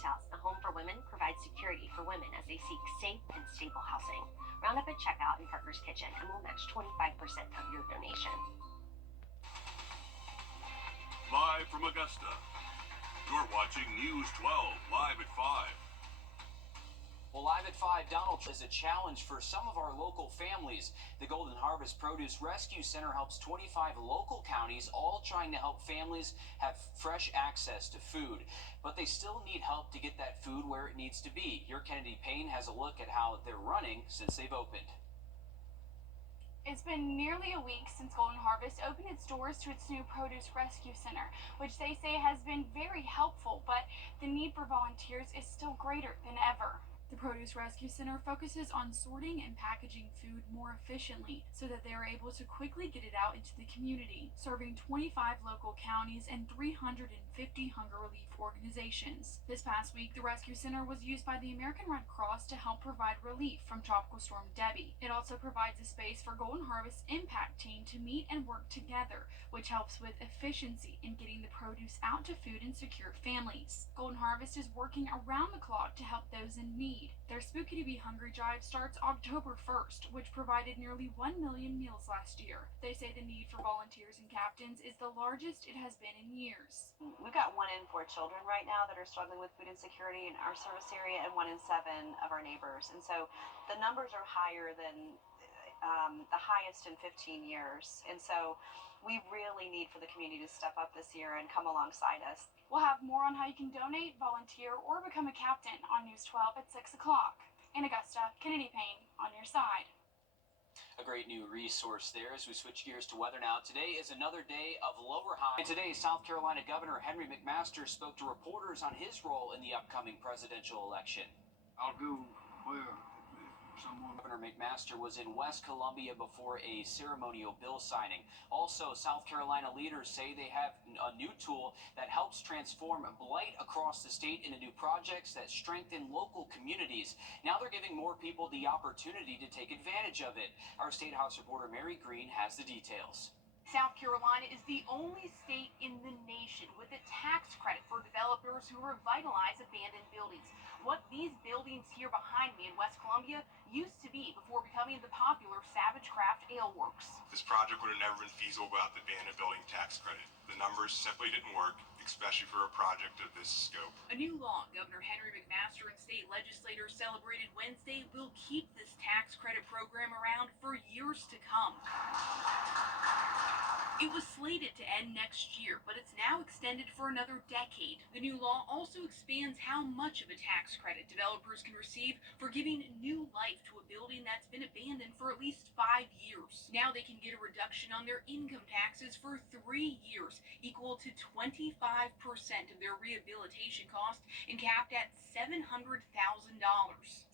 House, a home for women, provides security for women as they seek safe and stable housing. Round up at checkout in Partners Kitchen and we'll match 25% of your donation. Live from Augusta, you're watching News 12 Live at 5. Well, Live at 5, Donald is a challenge for some of our local families. The Golden Harvest Produce Rescue Center helps 25 local counties, all trying to help families have fresh access to food. But they still need help to get that food where it needs to be. Your Kennedy Payne has a look at how they're running since they've opened. It's been nearly a week since Golden Harvest opened its doors to its new Produce Rescue Center, which they say has been very helpful, but the need for volunteers is still greater than ever. The Produce Rescue Center focuses on sorting and packaging food more efficiently so that they are able to quickly get it out into the community, serving 25 local counties and 350 hunger relief organizations. This past week, the Rescue Center was used by the American Red Cross to help provide relief from Tropical Storm Debbie. It also provides a space for Golden Harvest Impact Team to meet and work together, which helps with efficiency in getting the produce out to food insecure families. Golden Harvest is working around the clock to help those in need. Their Spooky to Be Hungry drive starts October 1st, which provided nearly 1 million meals last year. They say the need for volunteers and captains is the largest it has been in years. We've got 1 in 4 children right now that are struggling with food insecurity in our service area, and 1 in 7 of our neighbors. And so the numbers are higher than the highest in 15 years. And so we really need for the community to step up this year and come alongside us. We'll have more on how you can donate, volunteer, or become a captain on News 12 at 6 o'clock. In Augusta, Kennedy Payne on your side. A great new resource there as we switch gears to weather now. Today is another day of lower highs. Today, South Carolina Governor Henry McMaster spoke to reporters on his role in the upcoming presidential election. I'll go where someone. Governor McMaster was in West Columbia before a ceremonial bill signing. Also, South Carolina leaders say they have a new tool that helps transform blight across the state into new projects that strengthen local communities. Now they're giving more people the opportunity to take advantage of it. Our State House reporter Mary Green has the details. South Carolina is the only state in the nation with a tax credit for developers who revitalize abandoned buildings. What these buildings here behind me in West Columbia used to be before becoming the popular Savage Craft Ale Works. This project would have never been feasible without the abandoned building tax credit. The numbers simply didn't work, especially for a project of this scope. A new law Governor Henry McMaster and state legislators celebrated Wednesday will keep this tax credit program around for years to come. It was slated to end next year, but it's now extended for another decade. The new law also expands how much of a tax credit developers can receive for giving new life to a building that's been abandoned for at least 5 years. Now they can get a reduction on their income taxes for 3 years, equal to 25% of their rehabilitation cost and capped at $700,000.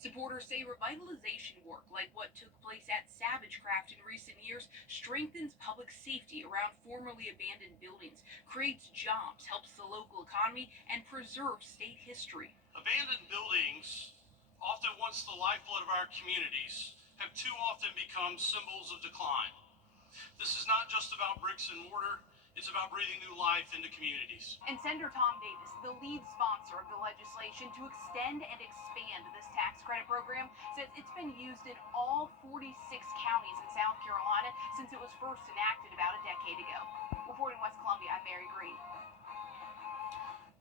Supporters say revitalization work, like what took place at Savage Craft in recent years, strengthens public safety around formerly abandoned buildings, creates jobs, helps the local economy, and preserves state history. Abandoned buildings, often once the lifeblood of our communities, have too often become symbols of decline. This is not just about bricks and mortar. It's about breathing new life into communities. And Senator Tom Davis, the lead sponsor of the legislation to extend and expand this tax credit program, says it's been used in all 46 counties in South Carolina since it was first enacted about a decade ago. Reporting West Columbia, I'm Mary Green.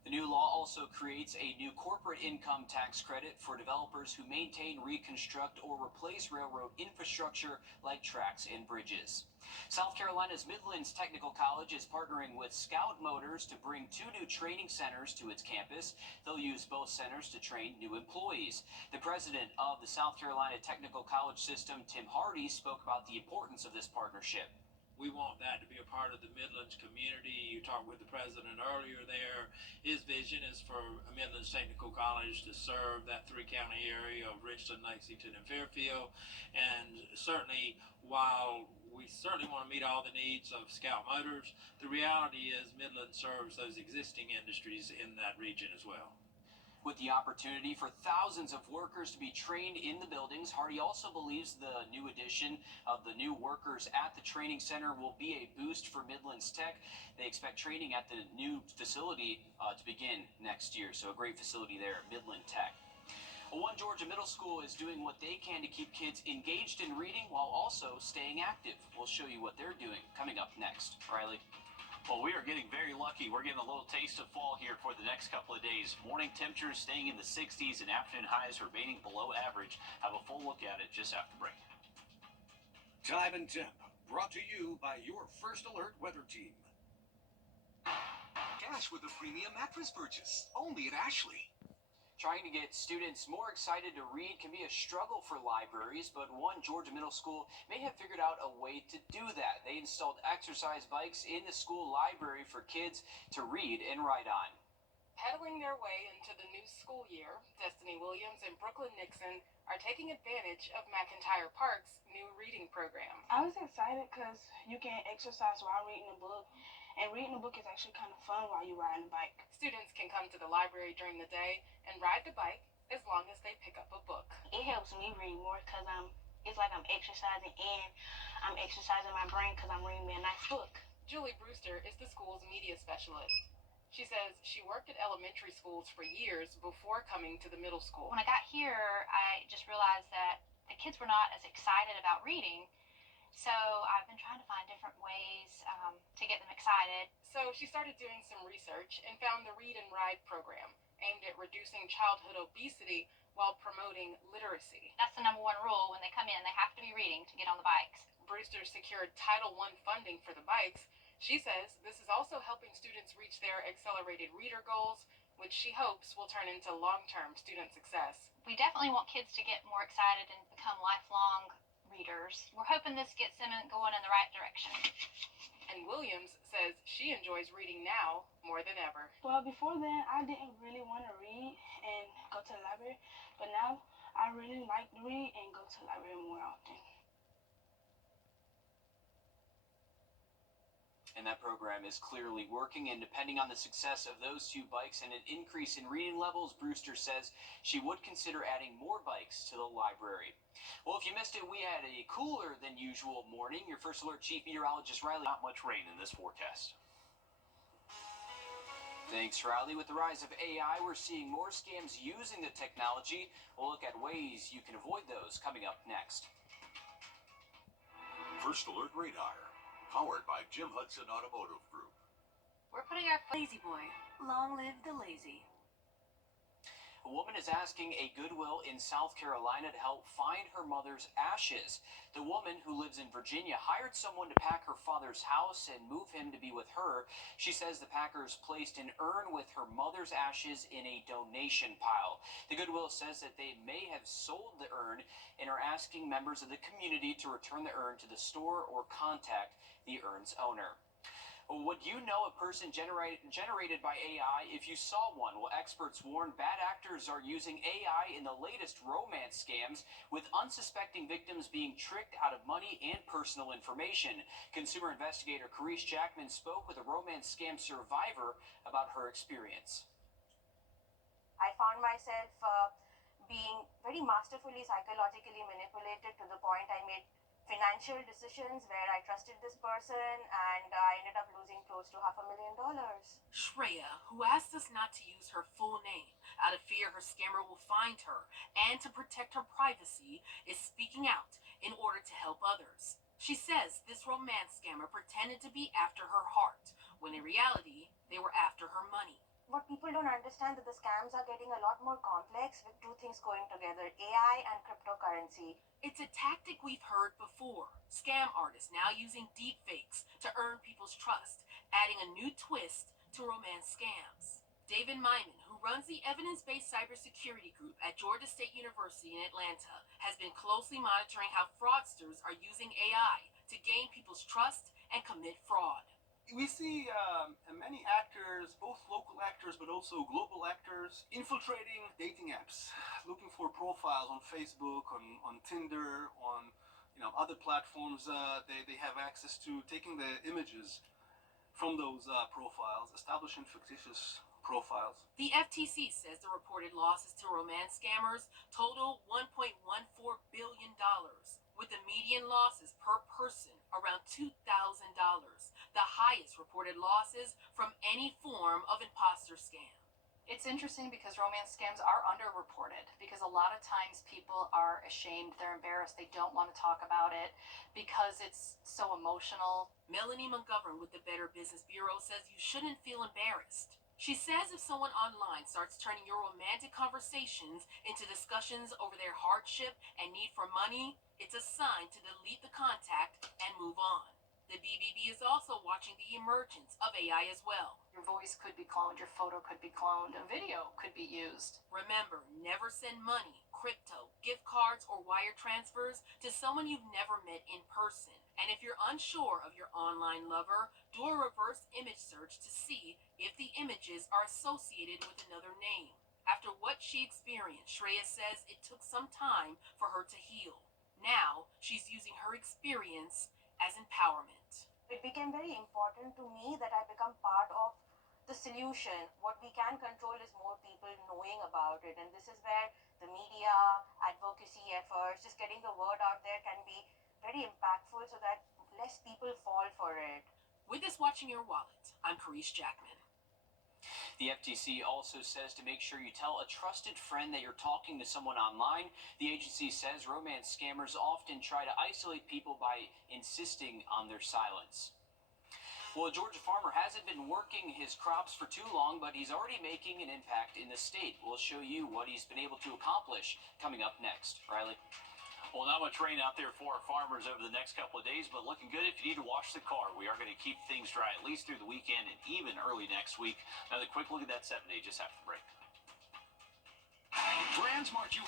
The new law also creates a new corporate income tax credit for developers who maintain, reconstruct, or replace railroad infrastructure like tracks and bridges. South Carolina's Midlands Technical College is partnering with Scout Motors to bring 2 new training centers to its campus. They'll use both centers to train new employees. The president of the South Carolina Technical College System, Tim Hardy, spoke about the importance of this partnership. We want that to be a part of the Midlands community. You talked with the president earlier there. His vision is for Midlands Technical College to serve that 3-county area of Richland, Lexington, and Fairfield. And certainly, while we certainly want to meet all the needs of Scout Motors, the reality is Midland serves those existing industries in that region as well. With the opportunity for thousands of workers to be trained in the buildings, Hardy also believes the new addition of the new workers at the training center will be a boost for Midlands Tech. They expect training at the new facility to begin next year, so a great facility there at Midland Tech. One Georgia middle school is doing what they can to keep kids engaged in reading while also staying active. We'll show you what they're doing coming up next. Riley? Well, we are getting very lucky. We're getting a little taste of fall here for the next couple of days. Morning temperatures staying in the 60s and afternoon highs remaining below average. Have a full look at it just after break. Time and Temp, brought to you by your First Alert weather team. Cash with a premium mattress purchase, only at Ashley. Trying to get students more excited to read can be a struggle for libraries, but one Georgia middle school may have figured out a way to do that. They installed exercise bikes in the school library for kids to read and ride on. Pedaling their way into the new school year, Destiny Williams and Brooklyn Nixon are taking advantage of McIntyre Park's new reading program. I was excited because you can exercise while reading a book, and reading a book is actually kind of fun while you're riding a bike. Students can come to the library during the day and ride the bike as long as they pick up a book. It helps me read more because it's like I'm exercising and I'm exercising my brain because I'm reading me a nice book. Julie Brewster is the school's media specialist. She says she worked at elementary schools for years before coming to the middle school. When I got here, I just realized that the kids were not as excited about reading. So I've been trying to find different ways to get them excited. So she started doing some research and found the Read and Ride program, aimed at reducing childhood obesity while promoting literacy. That's the #1 rule. When they come in, they have to be reading to get on the bikes. Brewster secured Title I funding for the bikes. She says this is also helping students reach their accelerated reader goals, which she hopes will turn into long-term student success. We definitely want kids to get more excited and become lifelong readers. We're hoping this gets them going in the right direction. And Williams says she enjoys reading now more than ever. Well, before then, I didn't really want to read and go to the library, but now I really like to read and go to the library more often. And that program is clearly working, and depending on the success of those two bikes and an increase in reading levels, Brewster says she would consider adding more bikes to the library. Well, if you missed it, we had a cooler than usual morning. Your First Alert Chief Meteorologist Riley. Not much rain in this forecast. Thanks, Riley. With the rise of AI, we're seeing more scams using the technology. We'll look at ways you can avoid those coming up next. First Alert Radar, powered by Jim Hudson Automotive Group. We're putting our Lazy boy. Long live the lazy. A woman is asking a Goodwill in South Carolina to help find her mother's ashes. The woman, who lives in Virginia, hired someone to pack her father's house and move him to be with her. She says the packers placed an urn with her mother's ashes in a donation pile. The Goodwill says that they may have sold the urn and are asking members of the community to return the urn to the store or contact the urn's owner. Would you know a person generated by AI if you saw one? Well, experts warn bad actors are using AI in the latest romance scams, with unsuspecting victims being tricked out of money and personal information. Consumer investigator Carice Jackman spoke with a romance scam survivor about her experience. I found myself being very masterfully psychologically manipulated to the point I made financial decisions where I trusted this person, and I ended up losing close to $500,000. Shreya, who asked us not to use her full name out of fear her scammer will find her and to protect her privacy, is speaking out in order to help others. She says this romance scammer pretended to be after her heart, when in reality, they were after her money. What people don't understand that the scams are getting a lot more complex with two things going together, AI and cryptocurrency. It's a tactic we've heard before. Scam artists now using deepfakes to earn people's trust, adding a new twist to romance scams. David Myman, who runs the evidence-based cybersecurity group at Georgia State University in Atlanta, has been closely monitoring how fraudsters are using AI to gain people's trust and commit fraud. We see many actors, both local actors but also global actors, infiltrating dating apps, looking for profiles on Facebook, on Tinder, on other platforms they have access to, taking the images from those profiles, establishing fictitious profiles. The FTC says the reported losses to romance scammers total $1.14 billion, with the median losses per person around $2,000, the highest reported losses from any form of imposter scam. It's interesting because romance scams are underreported because a lot of times people are ashamed, they're embarrassed, they don't want to talk about it because it's so emotional. Melanie McGovern with the Better Business Bureau says you shouldn't feel embarrassed. She says if someone online starts turning your romantic conversations into discussions over their hardship and need for money, it's a sign to delete the contact and move on. The BBB is also watching the emergence of AI as well. Your voice could be cloned, your photo could be cloned, a video could be used. Remember, never send money, crypto, gift cards, or wire transfers to someone you've never met in person. And if you're unsure of your online lover, do a reverse image search to see if the images are associated with another name. After what she experienced, Shreya says it took some time for her to heal. Now, she's using her experience as empowerment. It became very important to me that I become part of the solution. What we can control is more people knowing about it, and this is where the media, advocacy efforts, just getting the word out there can be very impactful so that less people fall for it. With this Watching Your Wallet, I'm Carice Jackman. The FTC also says to make sure you tell a trusted friend that you're talking to someone online. The agency says romance scammers often try to isolate people by insisting on their silence. Well, a Georgia farmer hasn't been working his crops for too long, but he's already making an impact in the state. We'll show you what he's been able to accomplish coming up next. Riley? Well, not much rain out there for our farmers over the next couple of days, but looking good if you need to wash the car. We are going to keep things dry at least through the weekend and even early next week. Another quick look at that 7-day just after the break. Transmart you.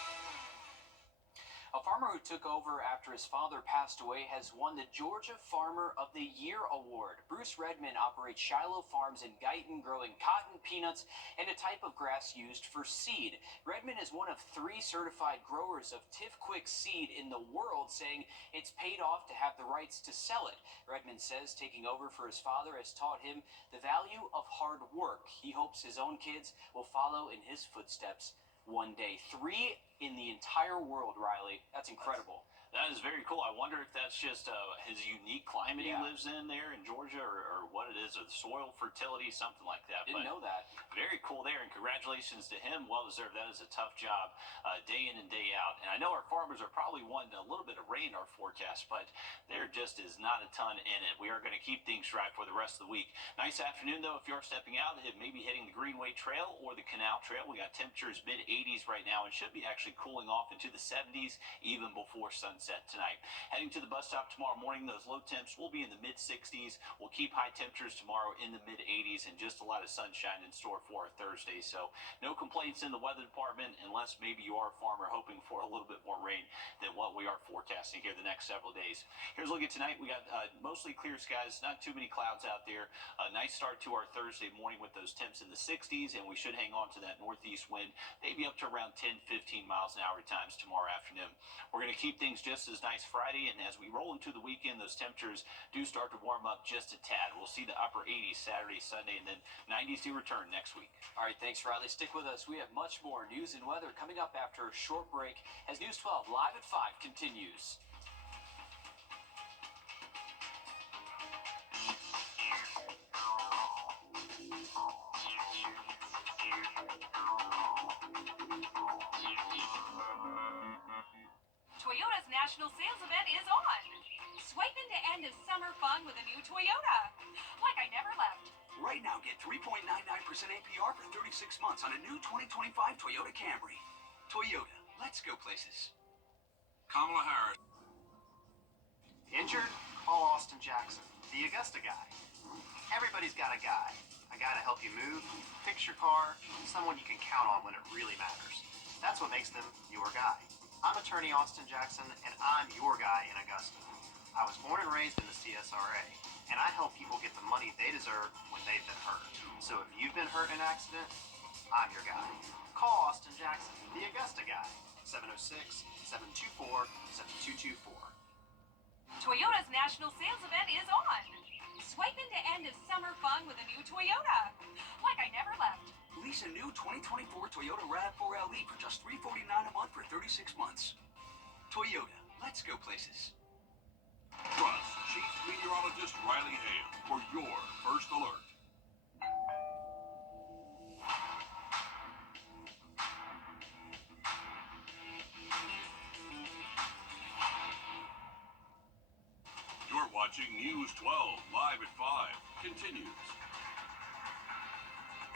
A farmer who took over after his father passed away has won the Georgia Farmer of the Year Award. Bruce Redmond operates Shiloh Farms in Guyton, growing cotton, peanuts, and a type of grass used for seed. Redmond is one of 3 certified growers of Tifquik seed in the world, saying it's paid off to have the rights to sell it. Redmond says taking over for his father has taught him the value of hard work. He hopes his own kids will follow in his footsteps one day. 3 in the entire world, Riley. That's incredible. That is very cool. I wonder if that's just his unique climate he Yeah. lives in there in Georgia, or what it is, or the soil fertility, something like that. Didn't know that. Very cool there, and congratulations to him. Well deserved. That is a tough job, day in and day out. And I know our farmers are probably wanting a little bit of rain in our forecast, but there just is not a ton in it. We are going to keep things dry for the rest of the week. Nice afternoon, though, if you are stepping out, it may be hitting the Greenway Trail or the Canal Trail. We got temperatures mid-80s right now and should be actually cooling off into the 70s even before sunset tonight. Heading to the bus stop tomorrow morning, those low temps will be in the mid-60s. We'll keep high temperatures tomorrow in the mid-80s and just a lot of sunshine in store for our Thursday. So no complaints in the weather department unless maybe you are a farmer hoping for a little bit more rain than what we are forecasting here the next several days. Here's a look at tonight. We got mostly clear skies, not too many clouds out there. A nice start to our Thursday morning with those temps in the 60s, and we should hang on to that northeast wind, maybe up to around 10-15 miles an hour at times tomorrow afternoon. We're going to keep things just as nice Friday, and as we roll into the weekend, those temperatures do start to warm up just a tad. We'll see the upper 80s Saturday, Sunday, and then 90s to return next week. All right, thanks, Riley. Stick with us. We have much more news and weather coming up after a short break as News 12 Live at 5 continues. Toyota's national sales event is on. Swipe into end of summer fun with a new Toyota. Like I never left. Right now, get 3.99% APR for 36 months on a new 2025 Toyota Camry. Toyota, let's go places. Kamala Harris. Injured? Call Austin Jackson, the Augusta guy. Everybody's got a guy. A guy to help you move, fix your car, someone you can count on when it really matters. That's what makes them your guy. I'm attorney Austin Jackson, and I'm your guy in Augusta. I was born and raised in the CSRA, and I help people get the money they deserve when they've been hurt. So if you've been hurt in an accident, I'm your guy. Call Austin Jackson, the Augusta guy, 706-724-7224. Toyota's national sales event is on. Swipe into end of summer fun with a new Toyota. Like I never left. Lease a new 2024 Toyota RAV4 LE for just $349 a month for 36 months. Toyota, let's go places. Trust Chief Meteorologist Riley Hale for your first alert. You're watching News 12 live at 5. Continues.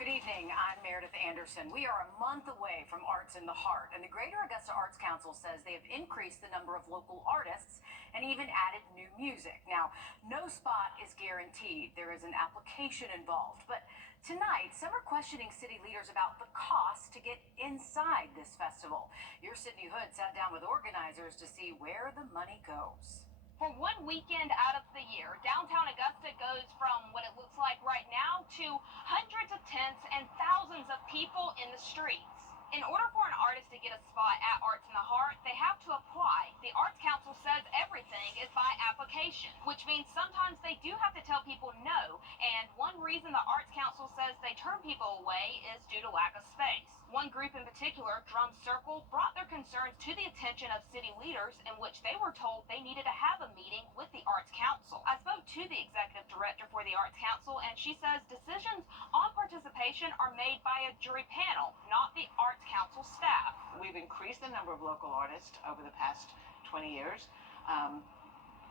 Good evening, I'm Meredith Anderson. We are a month away from Arts in the Heart, and the Greater Augusta Arts Council says they have increased the number of local artists and even added new music. Now, no spot is guaranteed. There is an application involved, but tonight, some are questioning city leaders about the cost to get inside this festival. Your Sydney Hood sat down with organizers to see where the money goes. For one weekend out of the year, downtown Augusta goes from what it looks like right now to hundreds of tents and thousands of people in the streets. In order for an artist to get a spot at Arts in the Heart, they have to apply. The Arts Council says everything is by application, which means sometimes they do have to tell people no. And one reason the Arts Council says they turn people away is due to lack of space. One group in particular, Drum Circle, brought their concerns to the attention of city leaders, in which they were told they needed to have a meeting with the Arts Council. I spoke to the executive director for the Arts Council, and she says decisions on participation are made by a jury panel, not the Arts Council staff. We've increased the number of local artists over the past 20 years.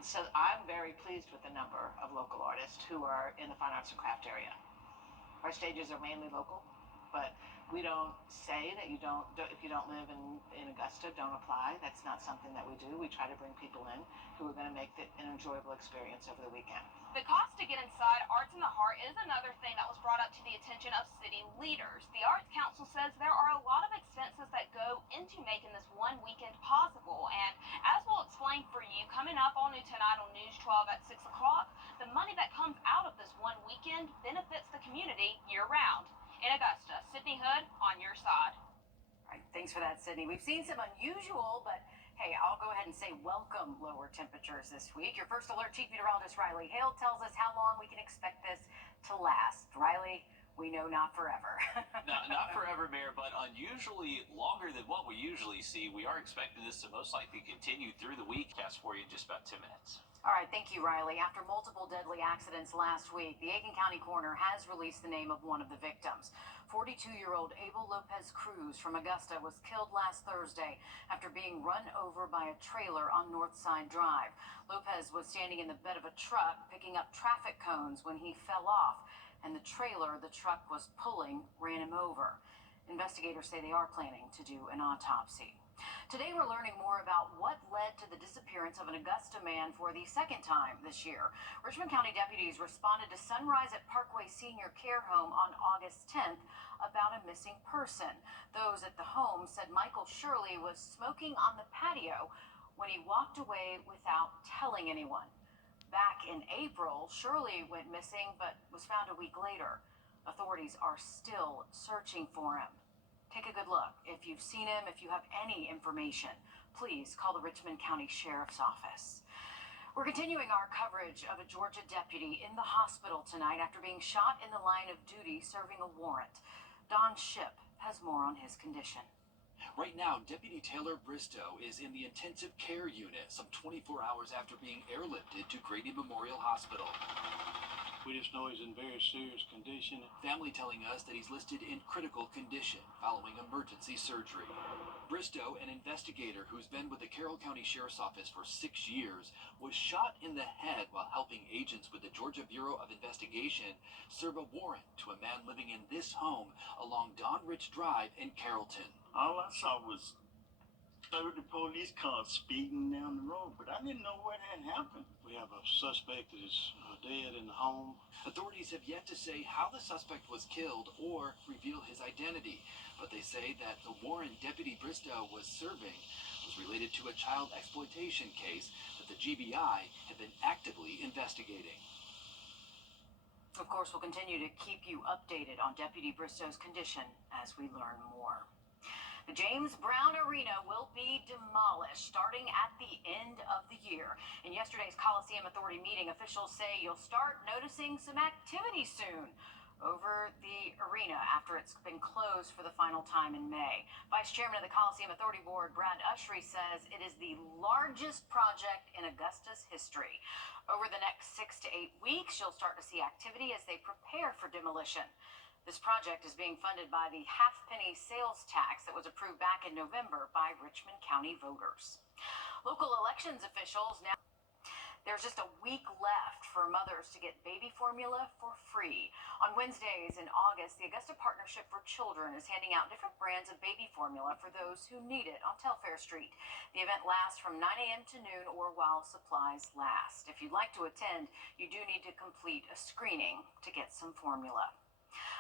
So I'm very pleased with the number of local artists who are in the fine arts and craft area. Our stages are mainly local, but we don't say that if you don't live in Augusta, don't apply. That's not something that we do. We try to bring people in who are going to make it an enjoyable experience over the weekend. The cost to get inside Arts in the Heart is another thing that was brought up to the attention of city leaders. The Arts Council says there are a lot of expenses that go into making this one weekend possible. And as we'll explain for you coming up all new tonight on News 12 at 6 o'clock, the money that comes out of this one weekend benefits the community year-round. In Augusta, Sydney Hood on your side. All right, thanks for that, Sydney. We've seen some unusual, but hey, I'll go ahead and say welcome lower temperatures this week. Your first alert, Chief Meteorologist Riley Hale tells us how long we can expect this to last. Riley, we know not forever. Not forever, Mayor, but unusually longer than what we usually see. We are expecting this to most likely continue through the week. Cast for you in just about 10 minutes. All right, thank you, Riley. After multiple deadly accidents last week, the Aiken County coroner has released the name of one of the victims. 42-year-old Abel Lopez Cruz from Augusta was killed last Thursday after being run over by a trailer on Northside Drive. Lopez was standing in the bed of a truck picking up traffic cones when he fell off, and the trailer the truck was pulling ran him over. Investigators say they are planning to do an autopsy. Today we're learning more about what led to the disappearance of an Augusta man for the second time this year. Richmond County deputies responded to Sunrise at Parkway Senior Care Home on August 10th about a missing person. Those at the home said Michael Shirley was smoking on the patio when he walked away without telling anyone. Back in April, Shirley went missing but was found a week later. Authorities are still searching for him. Take a good look. If you've seen him, if you have any information, please call the Richmond County Sheriff's Office. We're continuing our coverage of a Georgia deputy in the hospital tonight after being shot in the line of duty serving a warrant. Don Shipp has more on his condition. Right now, Deputy Taylor Bristow is in the intensive care unit some 24 hours after being airlifted to Grady Memorial Hospital. We just know he's in very serious condition. Family telling us that he's listed in critical condition following emergency surgery. Bristow, an investigator who's been with the Carroll County Sheriff's Office for 6 years, was shot in the head while helping agents with the Georgia Bureau of Investigation serve a warrant to a man living in this home along Don Rich Drive in Carrollton. All I saw was 30 police cars speeding down the road, but I didn't know what had happened. We have a suspect that is dead in the home. Authorities have yet to say how the suspect was killed or reveal his identity, but they say that the warrant Deputy Bristow was serving was related to a child exploitation case that the GBI had been actively investigating. Of course, we'll continue to keep you updated on Deputy Bristow's condition as we learn more. The James Brown Arena will be demolished starting at the end of the year. In yesterday's Coliseum Authority meeting, officials say you'll start noticing some activity soon. over the arena after it's been closed for the final time in May. Vice Chairman of the Coliseum Authority Board, Brad Ushry, says it is the largest project in Augusta's history. Over the next 6 to 8 weeks, you'll start to see activity as they prepare for demolition. This project is being funded by the half-penny sales tax that was approved back in November by Richmond County voters. Local elections officials now. There's just a week left for mothers to get baby formula for free. On Wednesdays in August, the Augusta Partnership for Children is handing out different brands of baby formula for those who need it on Telfair Street. The event lasts from 9 a.m. to noon or while supplies last. If you'd like to attend, you do need to complete a screening to get some formula.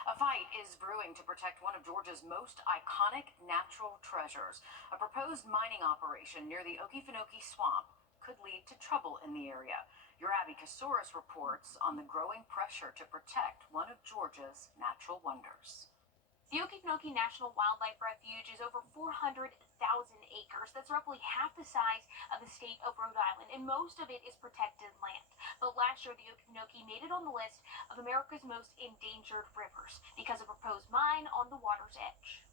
A fight is brewing to protect one of Georgia's most iconic natural treasures. A proposed mining operation near the Okefenokee Swamp could lead to trouble in the area. Wrdw reports on the growing pressure to protect one of Georgia's natural wonders. The Okefenokee National Wildlife Refuge is over 400,000 acres. That's roughly half the size of the state of Rhode Island, and most of it is protected land. But last year, the Okefenokee made it on the list of America's most endangered rivers because of a proposed mine on the water's edge.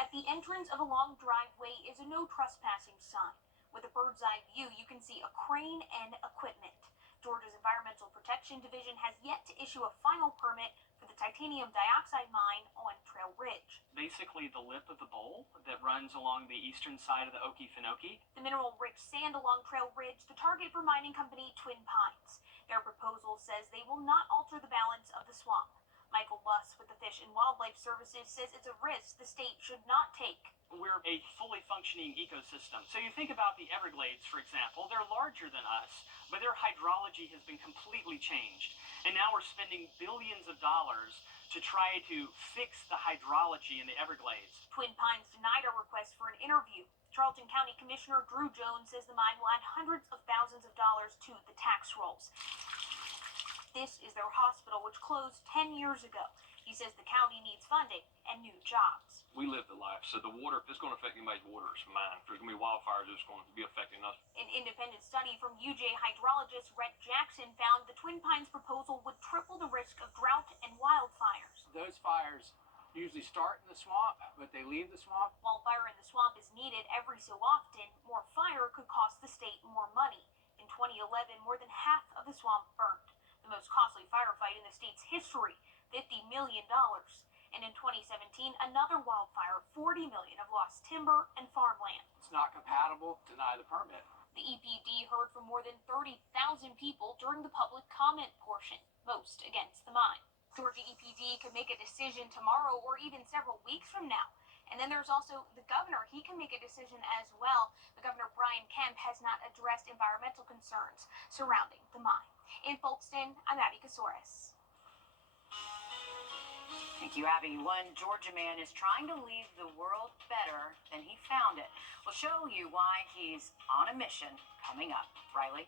At the entrance of a long driveway is a no trespassing sign. With a bird's eye view, you can see a crane and equipment. Georgia's Environmental Protection Division has yet to issue a final permit for the titanium dioxide mine on Trail Ridge. Basically the lip of the bowl that runs along the eastern side of the Okefenokee. The mineral-rich sand along Trail Ridge, the target for mining company Twin Pines. Their proposal says they will not alter the balance of the swamp. Michael Buss with the Fish and Wildlife Services says it's a risk the state should not take. We're a fully functioning ecosystem. So you think about the Everglades, for example, they're larger than us, but their hydrology has been completely changed. And now we're spending billions of dollars to try to fix the hydrology in the Everglades. Twin Pines denied our request for an interview. Charlton County Commissioner Drew Jones says the mine will add hundreds of thousands of dollars to the tax rolls. This is their hospital, which closed 10 years ago. He says the county needs funding and new jobs. We live the life, so the water, if it's going to affect anybody's water, it's mine. If there's going to be wildfires, it's going to be affecting us. An independent study from UJ hydrologist Rhett Jackson found the Twin Pines proposal would triple the risk of drought and wildfires. Those fires usually start in the swamp, but they leave the swamp. While fire in the swamp is needed every so often, more fire could cost the state more money. In 2011, more than half of the swamp burned. The most costly firefight in the state's history, $50 million. And in 2017, another wildfire, $40 million of lost timber and farmland. It's not compatible, deny the permit. The EPD heard from more than 30,000 people during the public comment portion, most against the mine. Georgia EPD could make a decision tomorrow or even several weeks from now. And then there's also the governor. He can make a decision as well. The governor, Brian Kemp, has not addressed environmental concerns surrounding the mine. In Folkston, I'm Abby Casoris. Thank you, Abby. One Georgia man is trying to leave the world better than he found it. We'll show you why he's on a mission coming up. Riley?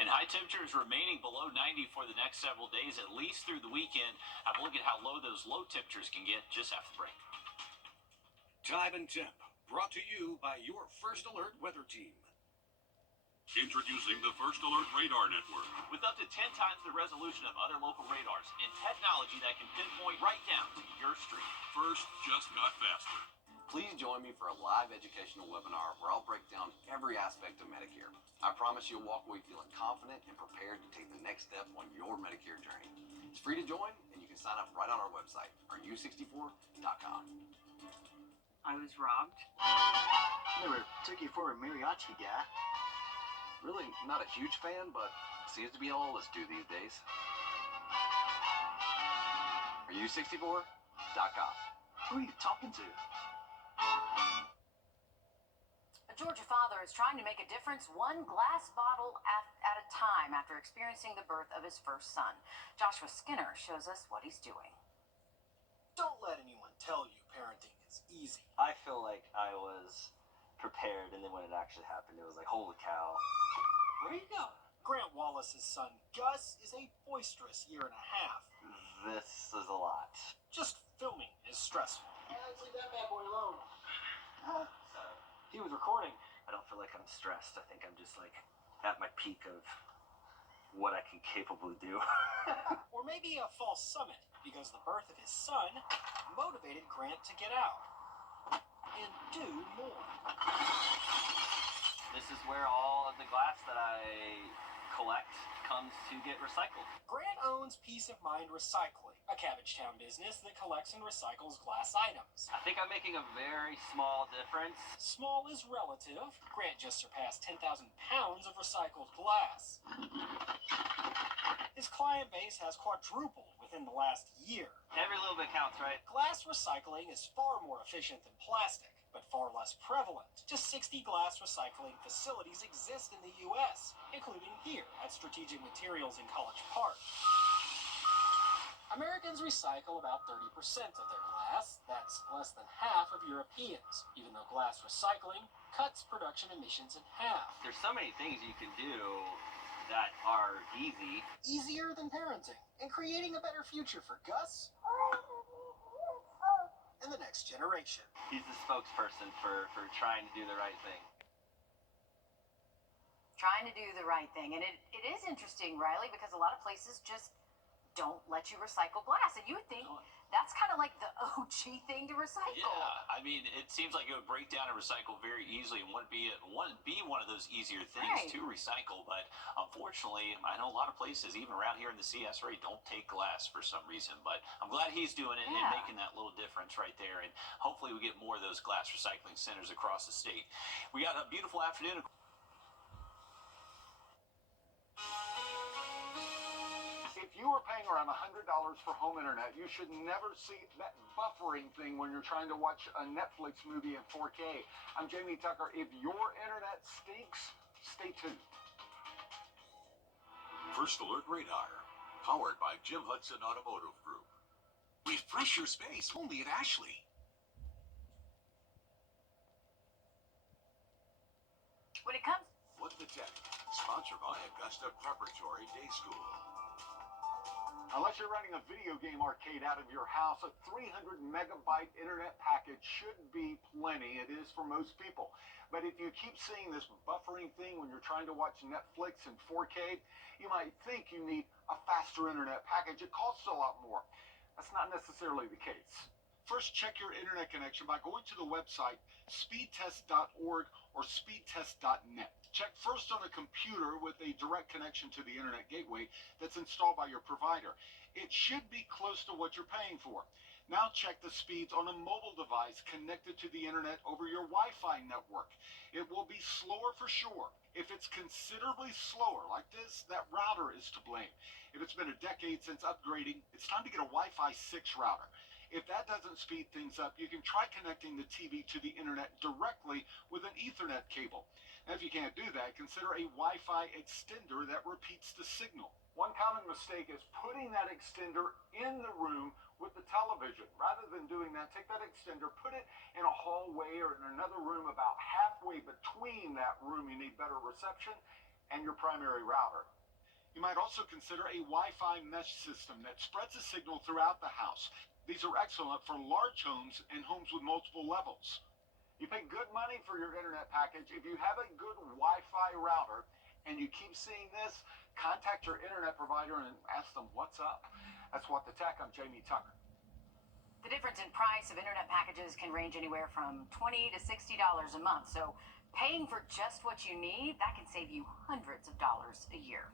And high temperatures remaining below 90 for the next several days, at least through the weekend. Have a look at how low those low temperatures can get just after the break. Time and Temp, brought to you by your First Alert weather team. Introducing the First Alert Radar Network. With up to 10 times the resolution of other local radars and technology that can pinpoint right down to your street. First just got faster. Please join me for a live educational webinar where I'll break down every aspect of Medicare. I promise you'll walk away feeling confident and prepared to take the next step on your Medicare journey. It's free to join, and you can sign up right on our website, rU64.com. I was robbed. Never took you for a mariachi guy. Really not a huge fan, but seems to be all of us do these days. rU64.com. Who are you talking to? A Georgia father is trying to make a difference one glass bottle at a time after experiencing the birth of his first son. Joshua Skinner shows us what he's doing. Don't let anyone tell you parenting is easy. I feel like I was prepared, and then when it actually happened, it was like, holy cow. Where are you going? Grant Wallace's son, Gus, is a boisterous 1.5 years. This is a lot. Just filming is stressful. Let's leave that bad boy alone. He was recording. I don't feel like I'm stressed. I think I'm just like at my peak of what I can capably do. Or maybe maybe a false summit, because the birth of his son motivated Grant to get out and do more. This is where all of the glass that I collect comes to get recycled. Grant owns Peace of Mind Recycling, a Cabbagetown business that collects and recycles glass items. I think I'm making a very small difference. Small is relative. Grant just surpassed 10,000 pounds of recycled glass. His client base has quadrupled within the last year. Every little bit counts, right? Glass recycling is far more efficient than plastic, but far less prevalent. Just 60 glass recycling facilities exist in the U.S., including here at Strategic Materials in College Park. Americans recycle about 30% of their glass. That's less than half of Europeans, even though glass recycling cuts production emissions in half. There's so many things you can do that are easy. Easier than parenting and creating a better future for Gus and the next generation. He's the spokesperson for trying to do the right thing. Trying to do the right thing. And it is interesting, Riley, because a lot of places just don't let you recycle glass. And you would think that's kind of like the OG thing to recycle. Yeah, I mean, it seems like it would break down and recycle very easily and wouldn't be one of those easier things to recycle. But unfortunately, I know a lot of places, even around here in the CS area, don't take glass for some reason. But I'm glad he's doing it and making that little difference right there. And hopefully we get more of those glass recycling centers across the state. We got a beautiful afternoon. If you are paying around $100 for home internet, you should never see that buffering thing when you're trying to watch a Netflix movie in 4K. I'm Jamie Tucker. If your internet stinks, stay tuned. First Alert Radar, powered by Jim Hudson Automotive Group. Refresh your space only at Ashley. When it comes... What the Tech, sponsored by Augusta Preparatory Day School. Unless you're running a video game arcade out of your house, a 300 megabyte internet package should be plenty. It is for most people. But if you keep seeing this buffering thing when you're trying to watch Netflix in 4K, you might think you need a faster internet package. It costs a lot more. That's not necessarily the case. First, check your internet connection by going to the website speedtest.org or speedtest.net. Check first on a computer with a direct connection to the internet gateway that's installed by your provider. It should be close to what you're paying for. Now check the speeds on a mobile device connected to the internet over your Wi-Fi network. It will be slower for sure. If it's considerably slower like this, that router is to blame. If it's been a decade since upgrading, it's time to get a Wi-Fi 6 router. If that doesn't speed things up, you can try connecting the TV to the internet directly with an Ethernet cable. Now, if you can't do that, consider a Wi-Fi extender that repeats the signal. One common mistake is putting that extender in the room with the television. Rather than doing that, take that extender, put it in a hallway or in another room about halfway between that room you need better reception and your primary router. You might also consider a Wi-Fi mesh system that spreads the signal throughout the house. These are excellent for large homes and homes with multiple levels. You pay good money for your internet package. If you have a good Wi-Fi router and you keep seeing this, contact your internet provider and ask them what's up. That's What the Tech. I'm Jamie Tucker. The difference in price of internet packages can range anywhere from $20 to $60 a month. So paying for just what you need, that can save you hundreds of dollars a year.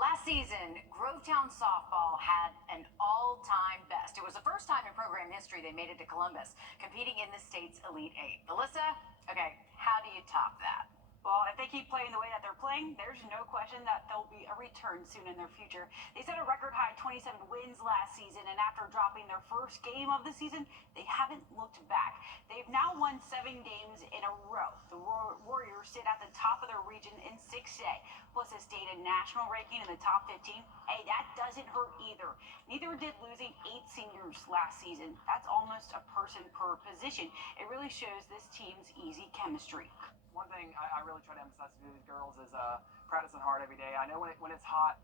Last season, Grovetown softball had an all-time best. It was the first time in program history they made it to Columbus, competing in the state's Elite Eight. Alyssa, okay, how do you top that? Well, if they keep playing the way that they're playing, there's no question that there'll be a return soon in their future. They set a record-high 27 wins last season, and after dropping their first game of the season, they haven't looked back. They've now won 7 games in a row. The Warriors sit at the top of their region in 6A, plus a stated national ranking in the top 15. Hey, that doesn't hurt either. Neither did losing 8 seniors last season. That's almost a person per position. It really shows this team's easy chemistry. One thing I really try to emphasize to these girls is practicing hard every day. I know when it's hot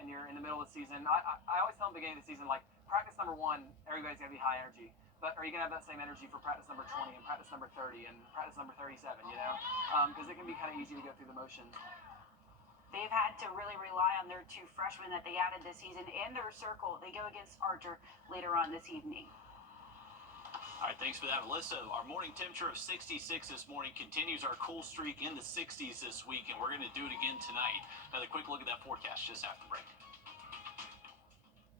and you're in the middle of the season, I always tell them at the beginning of the season, like, practice number 1, everybody's going to be high energy. But are you going to have that same energy for practice number 20 and practice number 30 and practice number 37, you know? Because it can be kind of easy to go through the motions. They've had to really rely on their 2 freshmen that they added this season in their circle. They go against Archer later on this evening. All right, thanks for that, Alyssa. Our morning temperature of 66 this morning continues our cool streak in the 60s this week, and we're going to do it again tonight. Another quick look at that forecast just after the break.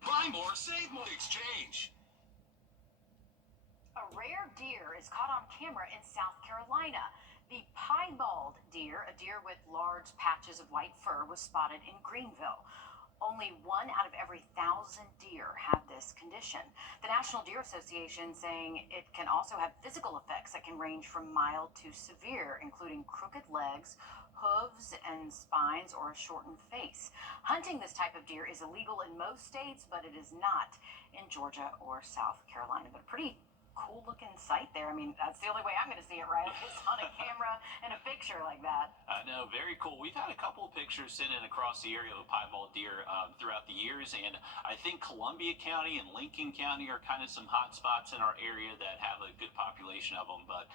Buy more, save more exchange. A rare deer is caught on camera in South Carolina. The piebald deer, a deer with large patches of white fur, was spotted in Greenville. Only 1 out of every 1,000 deer have this condition. The National Deer Association saying it can also have physical effects that can range from mild to severe, including crooked legs, hooves and spines, or a shortened face. Hunting this type of deer is illegal in most states, but it is not in Georgia or South Carolina. But a pretty cool looking sight there. I mean, that's the only way I'm going to see it, right? It's on a camera and a picture like that. I know, very cool. We've had a couple of pictures sent in across the area of piebald deer throughout the years, and I think Columbia County and Lincoln County are kind of some hot spots in our area that have a good population of them, but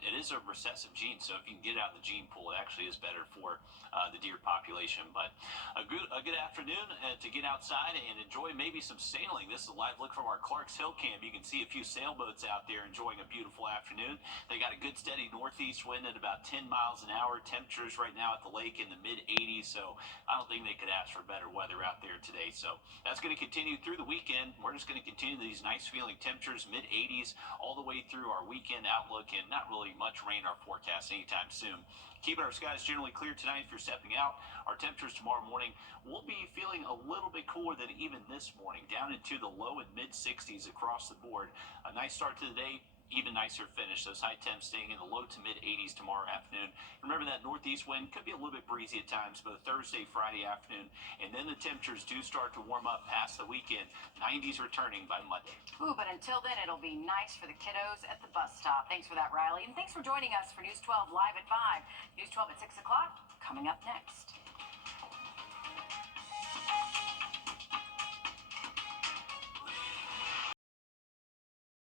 it is a recessive gene, so if you can get out of the gene pool, it actually is better for the deer population. But a good afternoon to get outside and enjoy maybe some sailing. This is a live look from our Clarks Hill camp. You can see a few sailboats out there enjoying a beautiful afternoon. They got a good steady northeast wind at about 10 miles an hour. Temperatures right now at the lake in the mid-80s, so I don't think they could ask for better weather out there today. So that's going to continue through the weekend. We're just going to continue these nice feeling temperatures, mid-80s, all the way through our weekend outlook, and not really much rain our forecast anytime soon. Keeping our skies generally clear tonight if you're stepping out. Our temperatures tomorrow morning will be feeling a little bit cooler than even this morning, down into the low and mid-60s across the board. A nice start to the day, even nicer finish. Those high temps staying in the low to mid-80s tomorrow afternoon. Remember that northeast wind could be a little bit breezy at times, both Thursday, Friday afternoon, and then the temperatures do start to warm up past the weekend. 90s returning by Monday. Ooh, but until then, it'll be nice for the kiddos at the bus stop. Thanks for that, Riley. And thanks for joining us for News 12 Live at 5. News 12 at 6 o'clock, coming up next.